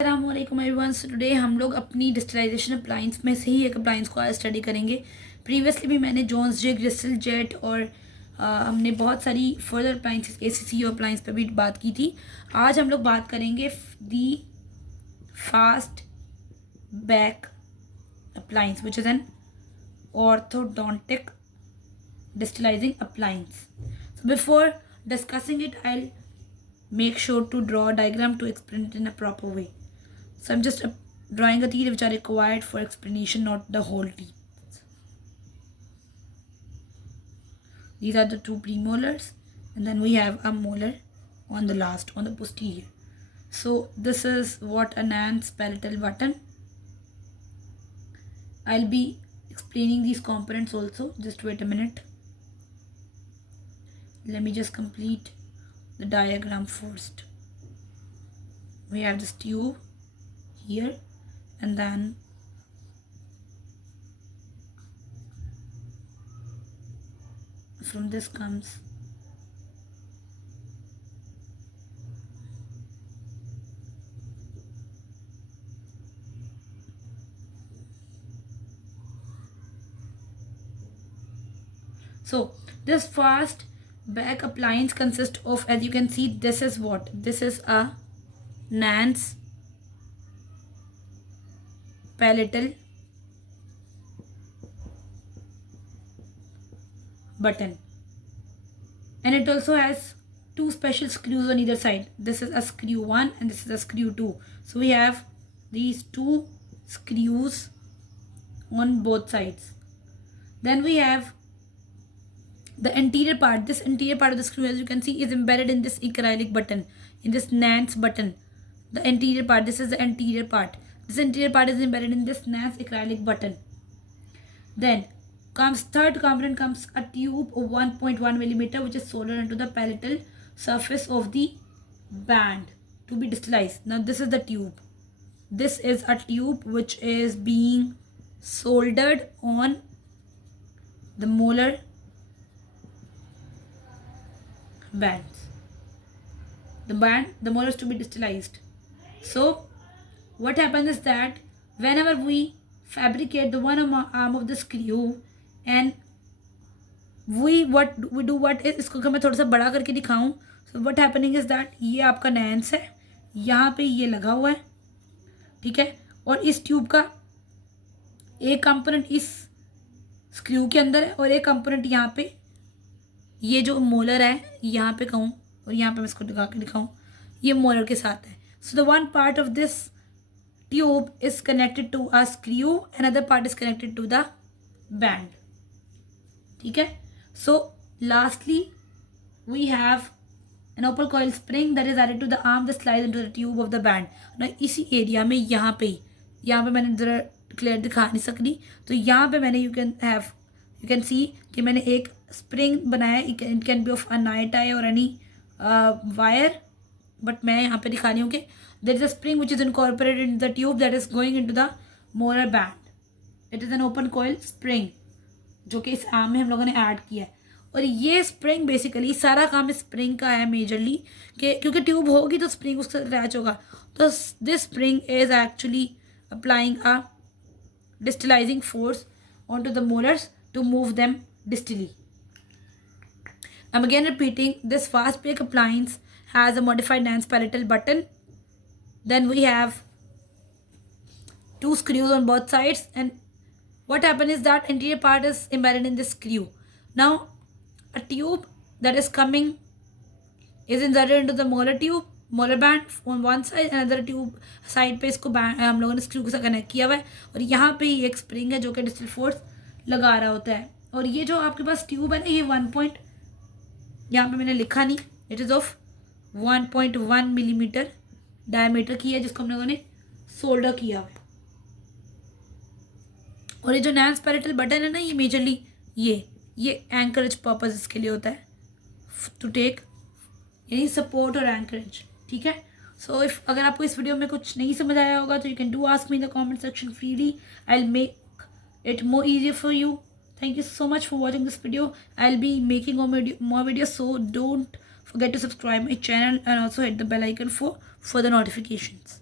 अस्सलामुअलैकुम everyone. So today हम लोग अपनी डिजिटलाइजेशन अप्लाइंस में से ही एक अप्लाइंस को आज स्टडी करेंगे। प्रीवियसली भी मैंने जोन्स जे, क्रिस्टल जेट और हमने बहुत सारी फर्दर अप्लाइंसेस एसीसी अप्लाइंस पे भी बात की थी। आज हम लोग बात करेंगे the fast back appliance which is an orthodontic distalizing appliance. So before discussing it, I'll make sure to draw a diagram to explain it in a proper way. So I'm just drawing the teeth which are required for explanation, not the whole teeth. These are the two premolars, and then we have a molar on the last, on the posterior. So this is what a Nance palatal button. I'll be explaining these components also. Just wait a minute. Let me just complete the diagram first. We have this tube here, and then from this comes so this fast back appliance consists of, as you can see, this is what, this is a Nance palatal button, and it also has two special screws on either side. This is a screw 1 and this is a screw 2. So we have these two screws on both sides. Then we have the anterior part. This anterior part of the screw, as you can see, is embedded in this acrylic button, in this Nance button. The anterior part, this is the anterior part. This anterior part is embedded in this Nance acrylic button. Then comes third component, comes a tube of 1.1 millimeter which is soldered into the palatal surface of the band to be distalized. Now this is the tube. This is a tube which is being soldered on the molar bands. The molar is to be distalized. So what happens is that whenever we fabricate the one arm of the screw, and we do what is, इसको मैं थोड़ा सा बड़ा करके दिखाऊं. So what happening is that ये आपका Nance है, यहाँ पे ये लगा हुआ है, ठीक है, और इस ट्यूब का एक कंपोनेंट इस स्क्रू के अंदर है और एक कंपोनेंट यहाँ पे, ये जो मोलर है यहाँ पे कहूँ और यहाँ पे मैं इसको लगा के दिखाऊँ, ये मोलर के साथ है. So the one part of this tube is connected to a screw, another part is connected to the band. ठीक है. So lastly we have an open coil spring that is added to the arm that slides into the tube of the band. Now इसी area में यहाँ पे मैंने ज़रा clear दिखा नहीं सकती, तो यहाँ पे मैंने you can see कि मैंने एक स्प्रिंग बनाया. It can be of a night I और एनी वायर, बट मैं यहाँ पे दिखा रही हूँ कि there is a spring which is incorporated into the tube that is going into the molar band. It is an open coil spring जो कि इस आर्म में हम लोगों ने ऐड किया है. और ये स्प्रिंग बेसिकली सारा काम इस स्प्रिंग का है मेजरली, कि क्योंकि ट्यूब होगी तो स्प्रिंग उससे अटैच होगा. तो this spring is actually applying a distalizing force on to the molars to move them distally. I'm again repeating, this fast break appliance has a modified Nance palatal button. Then we have two screws on both sides, and what happens is that interior part is embedded in this screw. Now a tube that is coming is inserted into the molar band on one side, another tube side पे इसको हम लोगों ने screw के साथ connect किया हुआ है, और यहाँ पे ही एक स्प्रिंग है जो कि डिस्टल फोर्स लगा रहा होता है. और ये जो आपके पास ट्यूब है ना, ये 1 पॉइंट, यहाँ पे मैंने लिखा नहीं, it is of 1.1 millimetre diameter की है, जिसको हम लोगों ने सोल्डर किया हुआ है. और ये जो Nance palatal बटन है ना, ये मेजरली ये एंकरेज पर्पज इसके लिए होता है, टू टेक यानी सपोर्ट और एंकरेज. ठीक है. सो इफ अगर आपको इस वीडियो में कुछ नहीं समझ आया होगा तो you can do ask me in the comment section freely. I will make it more easier for you. Thank you so much for watching this video. I'll be making more videos, so don't forget to subscribe my channel and also hit the bell icon for further notifications.